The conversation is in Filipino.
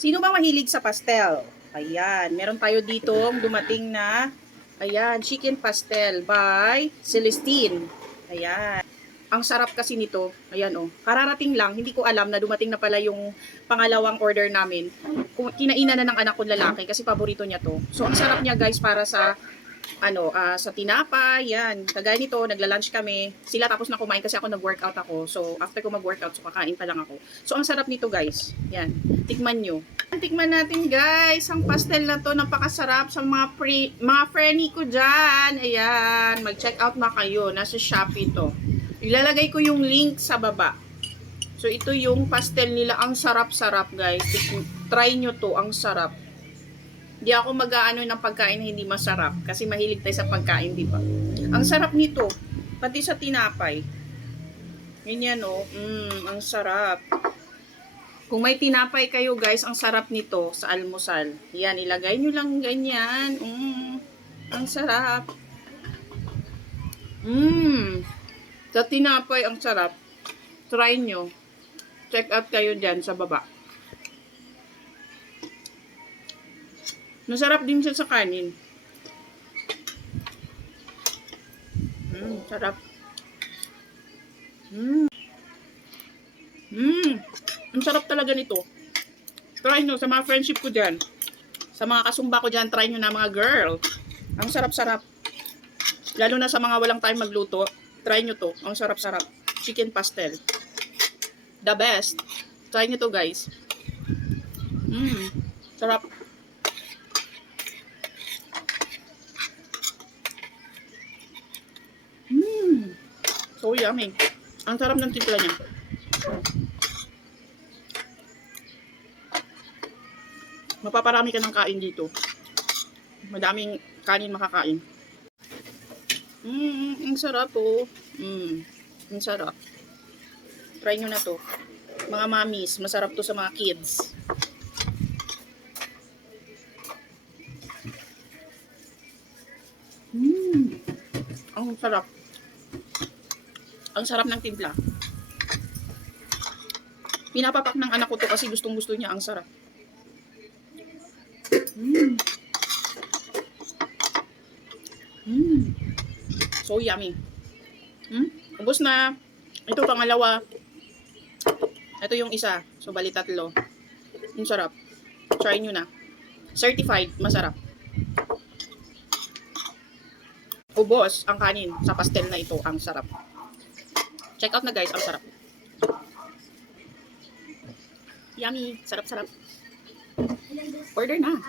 Sino ba mahilig sa pastel? Ayan, meron tayo ditong dumating na, ayan, chicken pastel by Celestine. Ayan. Ang sarap kasi nito. Ayan oh. Kararating lang, hindi ko alam na dumating na pala yung pangalawang order namin. Kinainan na ng anak kong lalaki kasi paborito niya to. So ang sarap niya guys para sa sa tinapay, yan. Kagaya nito, nagla-lunch kami. Sila tapos na kumain kasi ako nag-workout ako. So, after ko mag-workout, so kakain pa lang ako. So, ang sarap nito, guys. Yan. Tikman nyo. Tikman natin, guys. Ang pastel na to, napakasarap sa mga frenny ko dyan. Ayan. Mag-check out na kayo. Nasa Shopee to. Ilalagay ko yung link sa baba. So, ito yung pastel nila. Ang sarap-sarap, guys. Try nyo to. Ang sarap. Di ako mag-aano ng pagkain na hindi masarap kasi mahilig tayo sa pagkain, di ba? Ang sarap nito, pati sa tinapay. Ganyan oh, ang sarap. Kung may tinapay kayo guys, ang sarap nito sa almusal. Yan, ilagay nyo lang ganyan. Ang sarap. Sa tinapay, ang sarap. Try nyo. Check out kayo dyan sa baba. Masarap din siya sa kanin. Sarap. Ang sarap talaga nito. Try nyo sa mga friendship ko dyan. Sa mga kasumba ko dyan, try nyo na mga girl. Ang sarap-sarap. Lalo na sa mga walang time magluto, try nyo to. Ang sarap-sarap. Chicken pastel. The best. Try nyo to guys. Sarap. So yummy. Ang sarap ng timpla niya. Mapaparami ka ng kain dito. Madaming kanin makakain. Ang sarap po. Ang sarap. Try nyo na to. Mga mommies, masarap to sa mga kids. Ang sarap. Ang sarap ng timpla. Pinapapak ng anak ko to kasi gustong-gusto niya. Ang sarap. So yummy. Ubos na. Ito pangalawa. Ito yung isa. So bali tatlo. Ang sarap. Try nyo na. Certified. Masarap. Ubos ang kanin sa pastel na ito. Ang sarap. Check out na guys, ang sarap. Yummy, sarap-sarap. Order na.